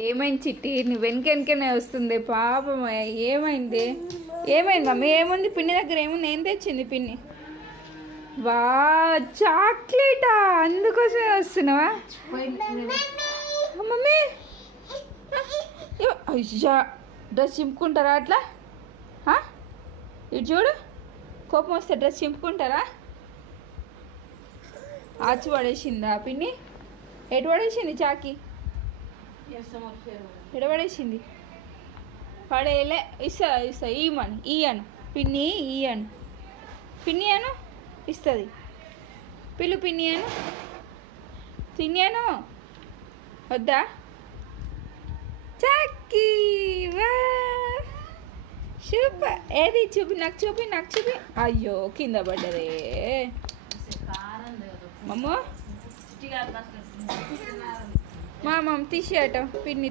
ఏమైంది చిట్టి, నువ్వు వెనకనే వస్తుంది పాపం. ఏమైంది? ఏమైంది మమ్మీ? ఏముంది పిన్ని దగ్గర? ఏముంది? ఏం తెచ్చింది పిన్ని? వా, చాక్లెటా? అందుకోసమే వస్తున్నావా మమ్మీ? అయ్యా, డ్రెస్ చింపుకుంటారా అట్లా? ఇటు చూడు, కోపం వస్తే డ్రెస్ చింపుకుంటారా? ఆచి పడేసిందా పిన్ని? ఎటు పడేసింది చాకి? ఎటు పడేసింది? పడేయలే. ఇస్తా ఇయ్యమని. ఇయ్యను పిన్ని, ఇయ్యను పిన్ని అను. ఇస్తుంది. పిల్లు పిన్ని అను. పిన్ని అను. వద్దా? చాకి సూపర్. ఏది చూపి, నాకు చూపి, నాకు చూపి. అయ్యో, కింద పడ్డదే మమ్మ. మా మమ్మ తీసేయటం పిన్ని.